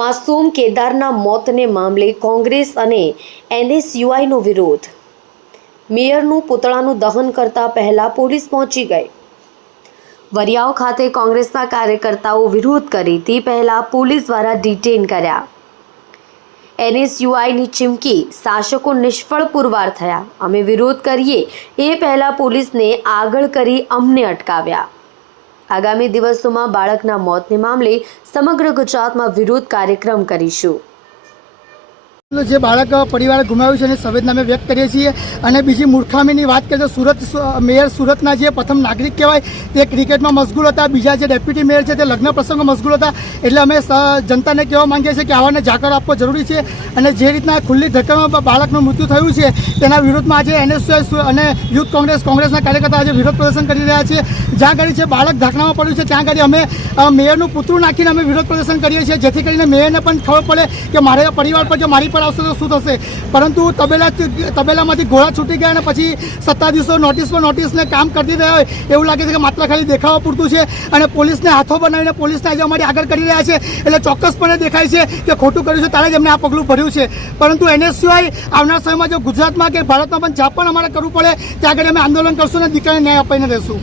માસૂમ કેદારના મોતને મામલે કોંગ્રેસ અને એનએસયુઆઈનો વિરોધ. મેયરનું પુતળાનું દહન કરતા પહેલા પોલીસ પહોંચી ગઈ. વરિયાવ ખાતે કોંગ્રેસના કાર્યકર્તાઓ વિરોધ કરી તે પહેલા પોલીસ દ્વારા ડિટેન કર્યા. એનએસયુઆઈની ચીમકી, શાસકો નિષ્ફળ પુરવાર થયા. અમે વિરોધ કરીએ એ પહેલા પોલીસને આગળ કરી અમને અટકાવ્યા. આગામી દિવસોમાં બાળકના મોતને મામલે સમગ્ર ગુજરાતમાં વિરોધ કાર્યક્રમ કરીશું. જે બાળક પરિવારે ગુમાવ્યું છે એની સંવેદના અમે વ્યક્ત કરીએ છીએ. અને બીજી મૂર્ખામીની વાત કરીએ તો સુરત મેયર સુરતના જે પ્રથમ નાગરિક કહેવાય તે ક્રિકેટમાં મશગુલ હતા. બીજા જે ડેપ્યુટી મેયર છે તે લગ્ન પ્રસંગમાં મશગુલ હતા. એટલે અમે જનતાને કહેવા માંગીએ છીએ કે આવાને જાકારો આપવો જરૂરી છે. અને જે રીતના ખુલ્લી ધક્કામાં બાળકનું મૃત્યુ થયું છે તેના વિરોધમાં આજે એનએસયુઆઈ અને યુથ કોંગ્રેસના કાર્યકર્તા આજે વિરોધ પ્રદર્શન કરી રહ્યા છે. જ્યાં આગળ છે બાળક ઢાંકણામાં પડ્યું છે ત્યાં આગળ અમે મેયરનું પુતળું નાખીને અમે વિરોધ પ્રદર્શન કરીએ છીએ, જેથી કરીને મેયરને પણ ખબર પડે કે મારા પરિવાર પર જો મારી પર આવશે તો શું થશે. પરંતુ તબેલામાંથી ઘોડા છૂટી ગયા અને પછી સત્તાધીશો નોટિસને કામ કરતી રહ્યા હોય એવું લાગે છે કે માત્ર ખાલી દેખાવા પૂરતું છે. અને પોલીસને હાથો બનાવીને પોલીસને આજે અમારી આગળ કરી રહ્યા છે. એટલે ચોક્કસપણે દેખાય છે કે ખોટું કર્યું છે ત્યારે જ એમને આ પગલું ભર્યું છે. પરંતુ એનએસયુઆઈ આવનાર સમયમાં જો ગુજરાતમાં કે ભારતમાં પણ જ્યાં પણ અમારે કરવું પડે ત્યાં આગળ અમે આંદોલન કરશું અને દીકરાને ન્યાય અપાઈને રહેશું.